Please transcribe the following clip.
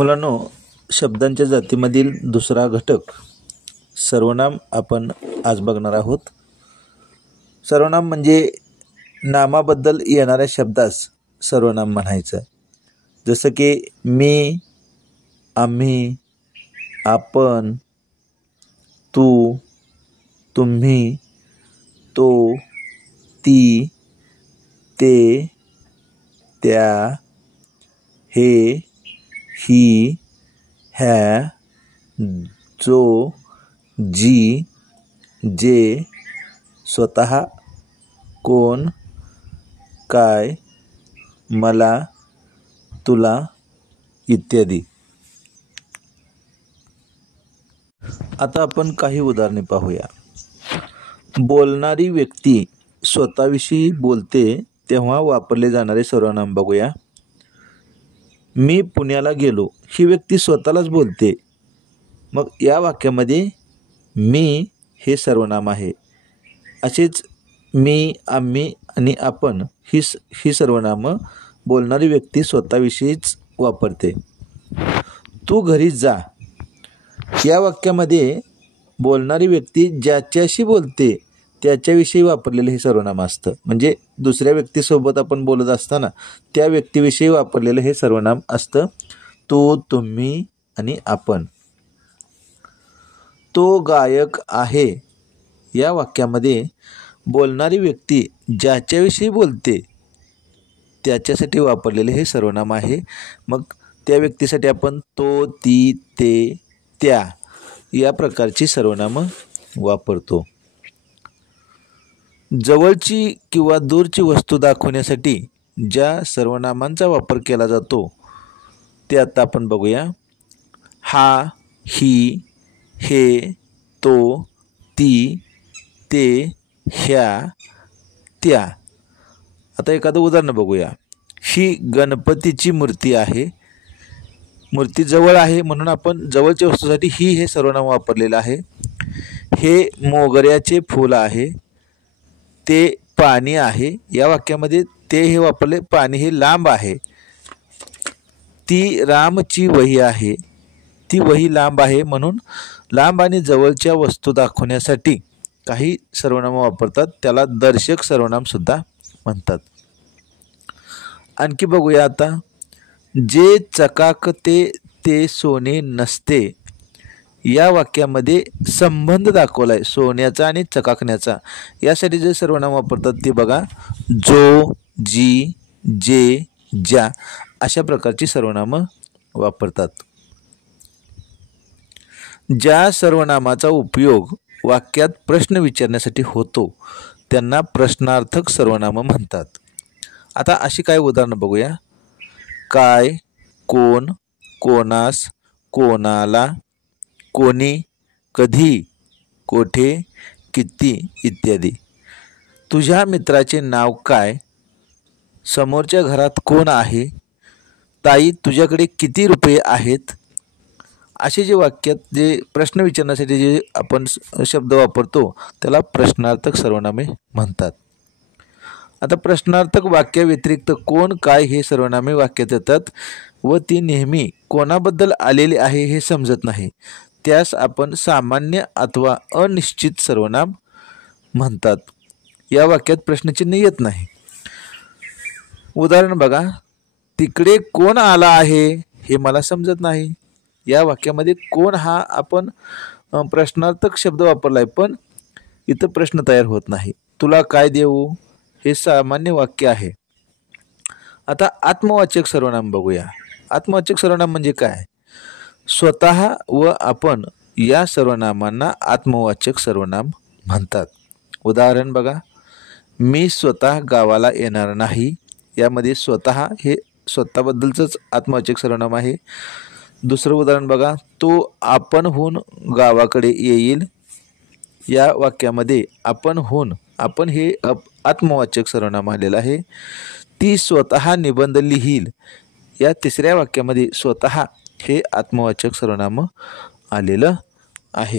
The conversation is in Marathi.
मुलांनो, शब्दांच्या जातीमधील दुसरा घटक सर्वनाम आपण आज बघणार आहोत. सर्वनाम म्हणजे नामाबद्दल येणाऱ्या शब्दास सर्वनाम म्हणायचं. जसं की मी, आम्ही, आपण, तू, तुम्ही, तो, ती, ते, त्या, हे, ही, ह्या, जो, जी, जे, स्वतः, कोण, काय, मला, तुला इत्यादी. आता आपण काही उदाहरणे पाहूया. बोलणारी व्यक्ती स्वतःविषयी बोलते तेव्हा वापरले जाणारे सर्वनाम बघूया. मी पुण्याला गेलो, ही व्यक्ती स्वतःलाच बोलते. मग या वाक्यामध्ये मी हे सर्वनाम आहे. असेच मी, आम्ही आणि आपण ही सर्वनामं बोलणारी व्यक्ती स्वतःविषयीच वापरते. तू घरी जा, या वाक्यामध्ये बोलणारी व्यक्ती ज्याच्याशी बोलते त्याच्याविषयी वापरलेलं हे सर्वनाम असतं. म्हणजे दुसऱ्या व्यक्तीसोबत आपण बोलत असताना त्या व्यक्तीविषयी वापरलेलं हे सर्वनाम असतं. तो, तुम्ही आणि आपण. तो गायक आहे, या वाक्यामध्ये बोलणारी व्यक्ती ज्याच्याविषयी बोलते त्याच्यासाठी वापरलेले हे सर्वनाम आहे. मग त्या व्यक्तीसाठी आपण तो, ती, ते, त्या या प्रकारची सर्वनामं वापरतो. जवळची किंवा दूरची वस्तू दाखवण्यासाठी ज्या सर्वनामांचा वापर केला जातो ते आता आपण बघूया. हा, ही, हे, तो, ती, ते, ह्या, त्या. आता एखादं उदाहरण बघूया. ही गणपतीची मूर्ती आहे. मूर्ती जवळ आहे म्हणून आपण जवळच्या वस्तूसाठी ही हे सर्वनाम वापरलेलं आहे. हे मोगऱ्याचे फूल आहे. ते पाणी आहे, या वाक्यामध्ये ते हे वापरले. पाणी हे लांब आहे. ती रामची वही आहे. ती वही लांब आहे म्हणून लांब आणि जवळच्या वस्तू दाखवण्यासाठी काही सर्वनाम वापरतात. त्याला दर्शक सर्वनाम सुद्धा म्हणतात. आणखी बघूया आता. जे चकाकते ते सोने नसते, या वाक्यामध्ये संबंध दाखवला आहे सोन्याचा आणि चकाकण्याचा. यासाठी जे सर्वनाम वापरतात ते बघा. जो, जी, जे, ज्या अशा प्रकारची सर्वनामं वापरतात. ज्या सर्वनामाचा उपयोग वाक्यात प्रश्न विचारण्यासाठी होतो त्यांना प्रश्नार्थक सर्वनामं म्हणतात. आता अशी काही उदाहरणं बघूया. काय, कोण, कोणास, कोणाला, कोणी, कधी, कोठे, किती इत्यादी. तुझ्या मित्राचे नाव काय? समोरच्या घरात कोण आहे? ताई, तुझ्याकडे किती रुपये आहेत? असे जे वाक्यात जे प्रश्न विचारण्यासाठी जे आपण शब्द वापरतो त्याला प्रश्नार्थक सर्वनामे म्हणतात. आता प्रश्नार्थक वाक्याव्यतिरिक्त कोण, काय हे सर्वनामे वाक्यात येतात व ती नेहमी कोणाबद्दल आलेली आहे हे समजत नाही. त्यास आपण सामान्य अथवा अनिश्चित सर्वनाम म्हणतात. या वाक्यात प्रश्नचिन्ह येत नाही. उदाहरण बघा. तिकडे कोण आला आहे हे मला समजत नाही. या वाक्यामध्ये कोण हा आपण प्रश्नार्थक शब्द वापरला आहे पण इथं प्रश्न तयार होत नाही. तुला काय देऊ हे सामान्य वाक्य आहे. आता आत्मवाचक सर्वनाम बघूया. आत्मवाचक सर्वनाम म्हणजे काय? स्वतः व आपण या सर्वनामांना आत्मवाचक सर्वनाम म्हणतात. उदाहरण बघा. मी स्वतः गावाला येणार नाही, यामध्ये स्वतः हे स्वतःबद्दलचंच आत्मवाचक सर्वनाम आहे. दुसरं उदाहरण बघा. तो आपणहून गावाकडे येईल, या वाक्यामध्ये आपणहून आपण हे आत्मवाचक सर्वनाम आलेलं आहे. ती स्वतः निबंध लिहील, या तिसऱ्या वाक्यामध्ये स्वतः हे आत्मवाचक सर्वनाम आलेलं आहे.